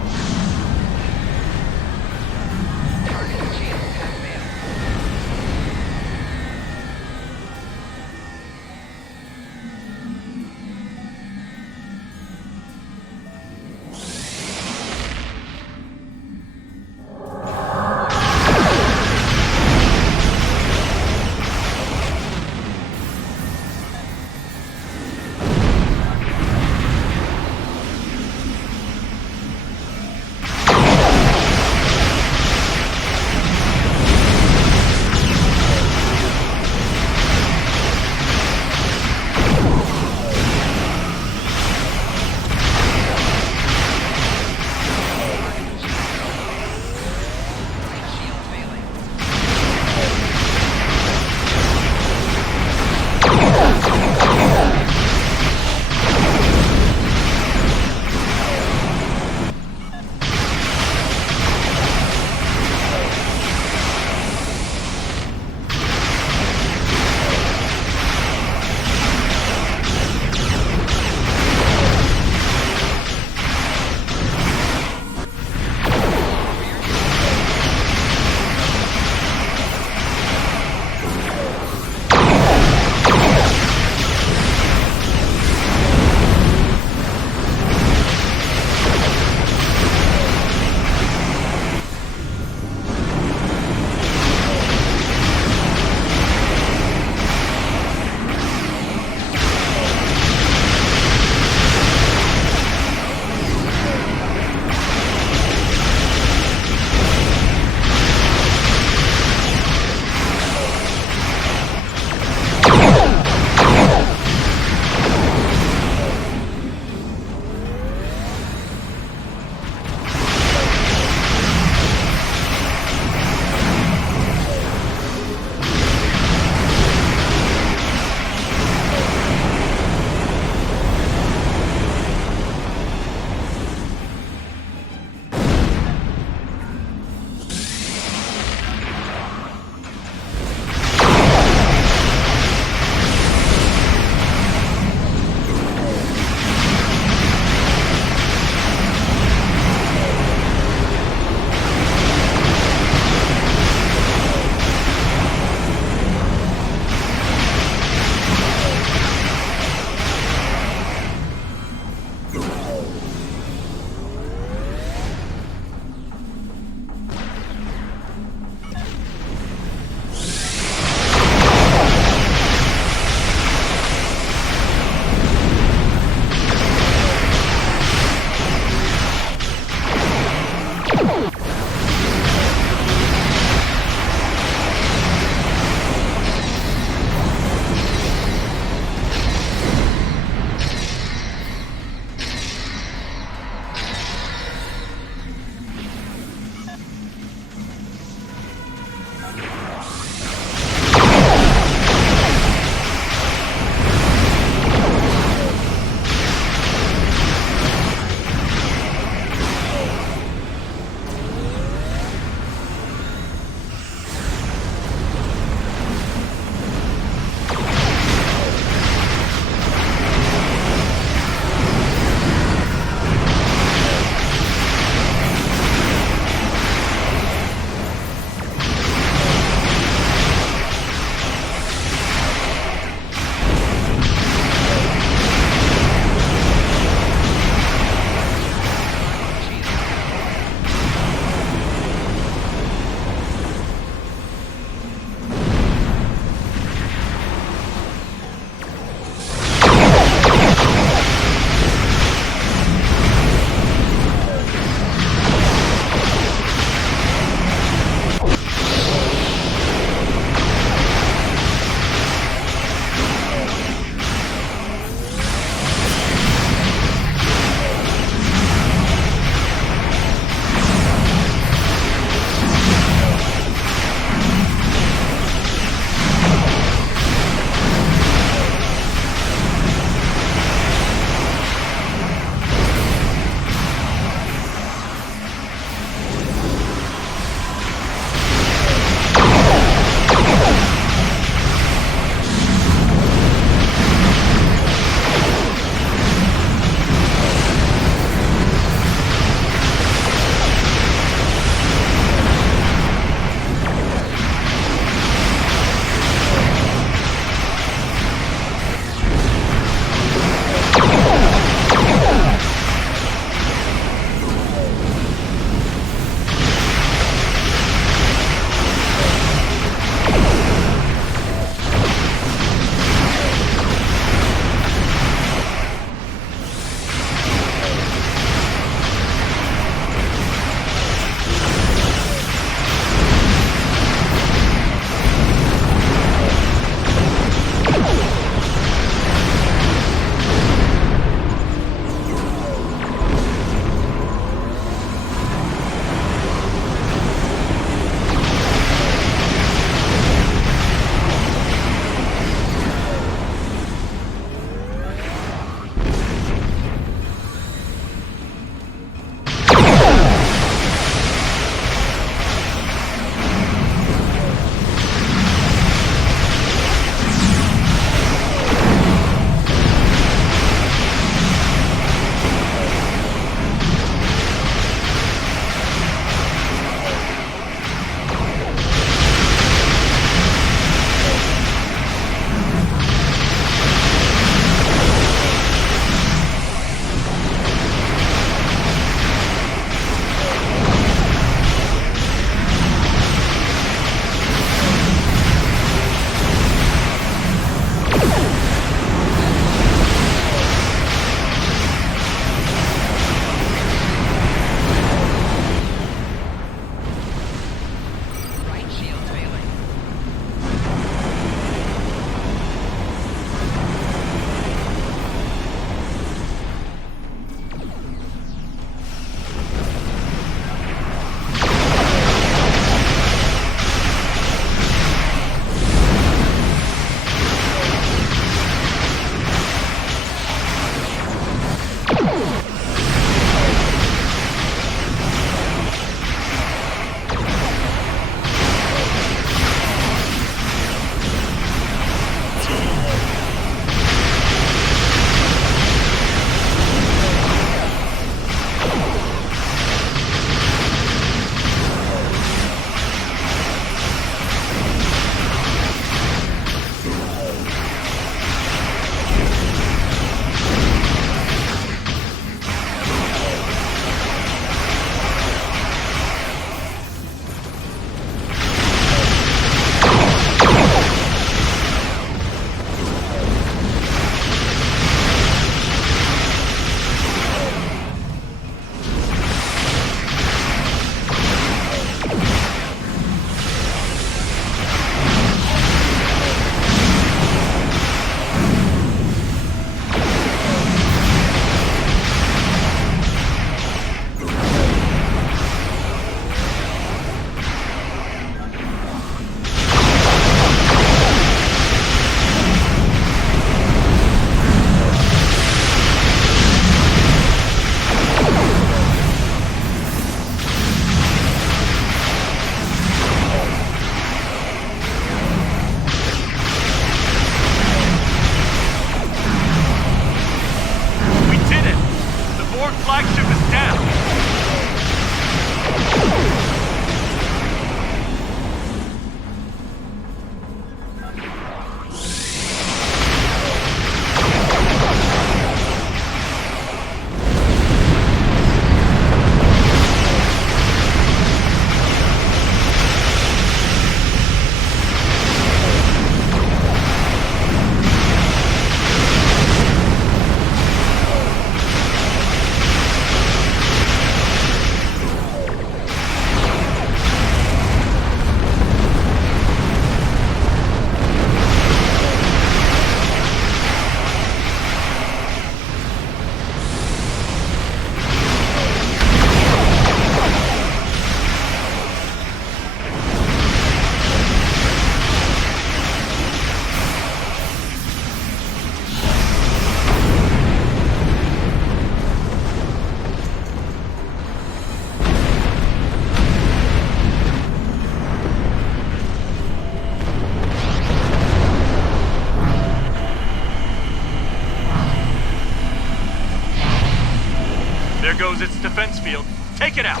its defense field. Take it out!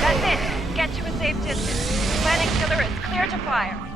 That's it! Get to a safe distance. Planet Killer is clear to fire.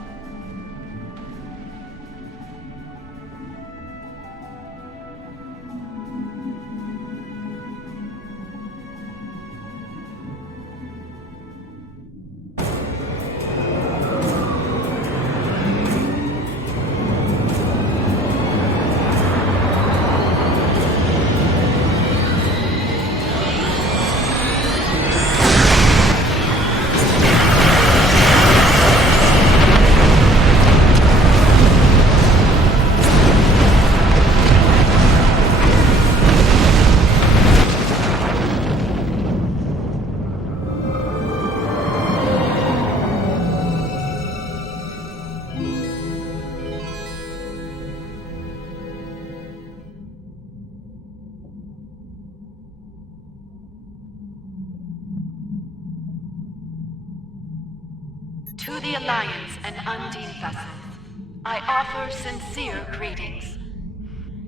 To the Alliance and Undine vessels, I offer sincere greetings.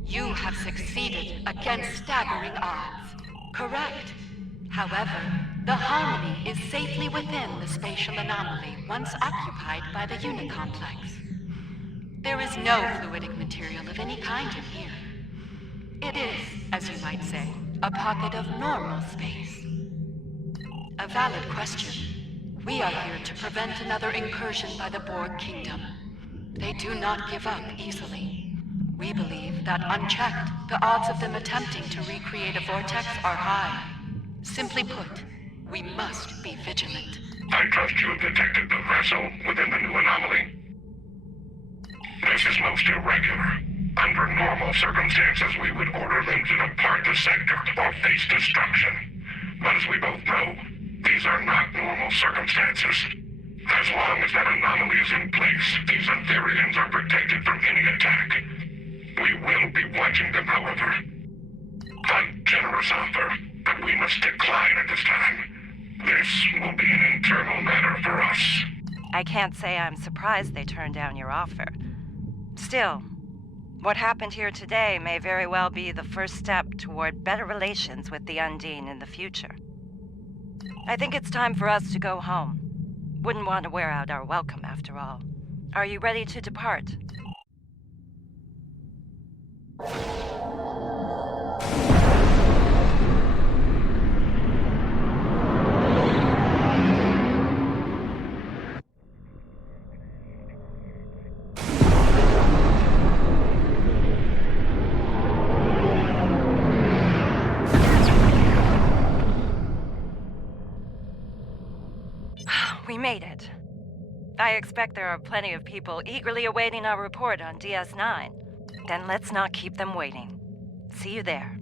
You have succeeded against staggering odds. Correct. However, the Harmony is safely within the spatial anomaly once occupied by the unit complex. There is no fluidic material of any kind in here. It is, as you might say, a pocket of normal space. A valid question. We are here to prevent another incursion by the Borg Kingdom. They do not give up easily. We believe that unchecked, the odds of them attempting to recreate a vortex are high. Simply put, we must be vigilant. I trust you have detected the vessel within the new anomaly. This is most irregular. Under normal circumstances, we would order them to depart the sector or face destruction. But as we both know, these are not normal circumstances. As long as that anomaly is in place, these Etherians are protected from any attack. We will be watching them, however. A generous offer, but we must decline at this time. This will be an internal matter for us. I can't say I'm surprised they turned down your offer. Still, what happened here today may very well be the first step toward better relations with the Undine in the future. I think it's time for us to go home. Wouldn't want to wear out our welcome, after all. Are you ready to depart? We made it. I expect there are plenty of people eagerly awaiting our report on DS9. Then let's not keep them waiting. See you there.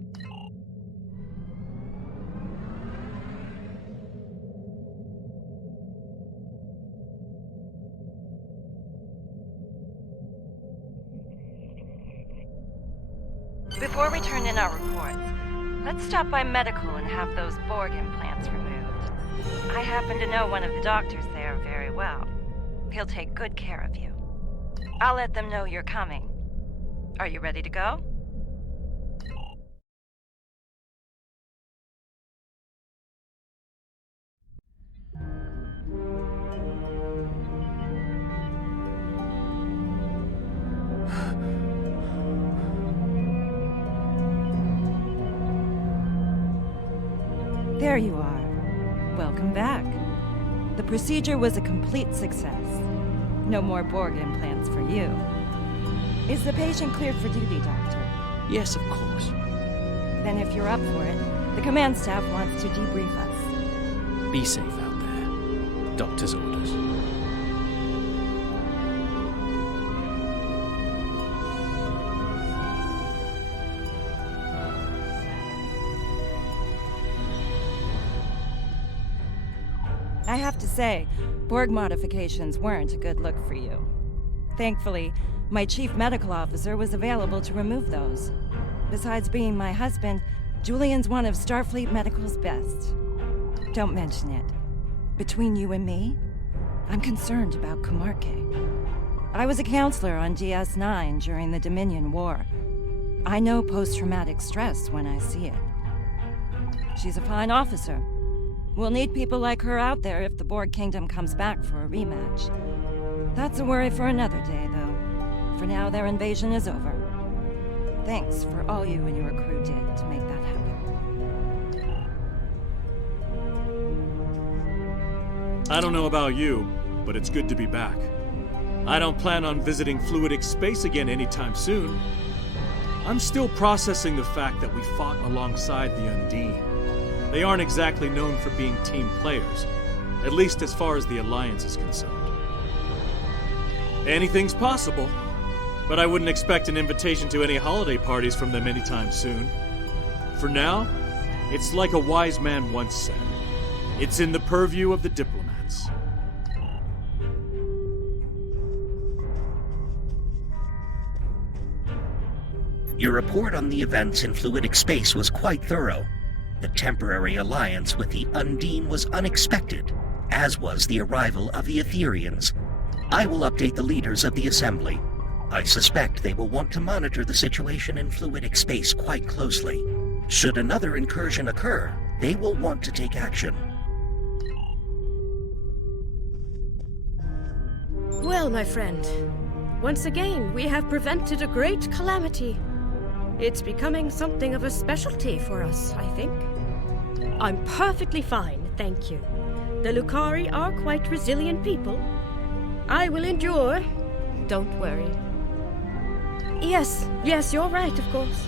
Before we turn in our reports, let's stop by medical and have those Borg implants removed. I happen to know one of the doctors there very well. He'll take good care of you. I'll let them know you're coming. Are you ready to go? There you are. Welcome back. The procedure was a complete success. No more Borg implants for you. Is the patient cleared for duty, Doctor? Yes, of course. Then if you're up for it, the command staff wants to debrief us. Be safe out there. Doctor's orders. I have to say, Borg modifications weren't a good look for you. Thankfully, my chief medical officer was available to remove those. Besides being my husband, Julian's one of Starfleet Medical's best. Don't mention it. Between you and me, I'm concerned about Camarque. I was a counselor on DS9 during the Dominion War. I know post-traumatic stress when I see it. She's a fine officer. We'll need people like her out there if the Borg Kingdom comes back for a rematch. That's a worry for another day, though. For now, their invasion is over. Thanks for all you and your crew did to make that happen. I don't know about you, but it's good to be back. I don't plan on visiting fluidic space again anytime soon. I'm still processing the fact that we fought alongside the Undine. They aren't exactly known for being team players, at least as far as the Alliance is concerned. Anything's possible, but I wouldn't expect an invitation to any holiday parties from them anytime soon. For now, it's like a wise man once said, it's in the purview of the diplomats. Your report on the events in fluidic space was quite thorough. The temporary alliance with the Undine was unexpected, as was the arrival of the Etherians. I will update the leaders of the Assembly. I suspect they will want to monitor the situation in fluidic space quite closely. Should another incursion occur, they will want to take action. Well, my friend, once again we have prevented a great calamity. It's becoming something of a specialty for us, I think. I'm perfectly fine, thank you. The Lucari are quite resilient people. I will endure. Don't worry. Yes, you're right, of course.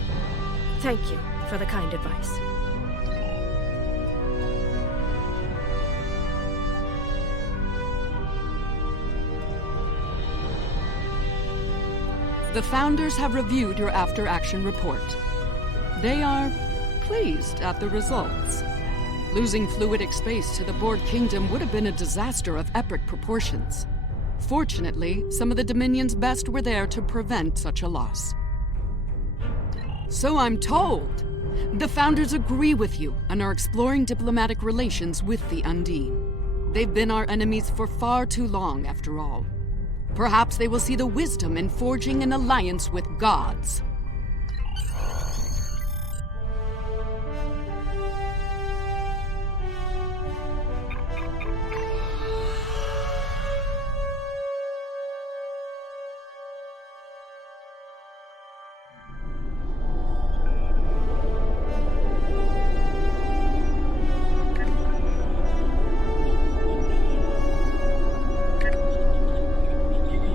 Thank you for the kind advice. The Founders have reviewed your after-action report. They are pleased at the results. Losing fluidic space to the Borg Kingdom would have been a disaster of epic proportions. Fortunately, some of the Dominion's best were there to prevent such a loss. So I'm told. The Founders agree with you and are exploring diplomatic relations with the Undine. They've been our enemies for far too long, after all. Perhaps they will see the wisdom in forging an alliance with gods.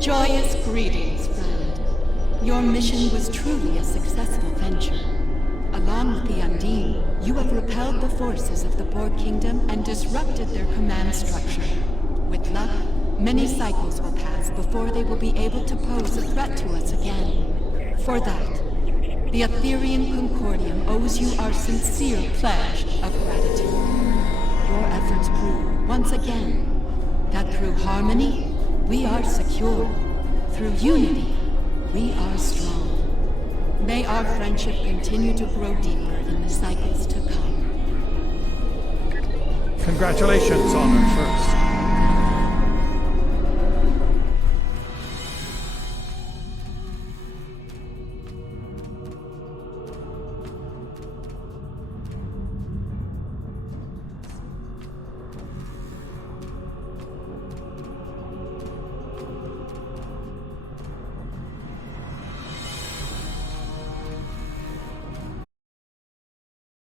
Joyous greetings, friend. Your mission was truly a successful venture. Along with the Undine, you have repelled the forces of the Borg Kingdom and disrupted their command structure. With luck, many cycles will pass before they will be able to pose a threat to us again. For that, the Etherian Concordium owes you our sincere pledge of gratitude. Your efforts prove, once again, that through harmony, we are secure. Through unity, we are strong. May our friendship continue to grow deeper in the cycles to come. Congratulations on our first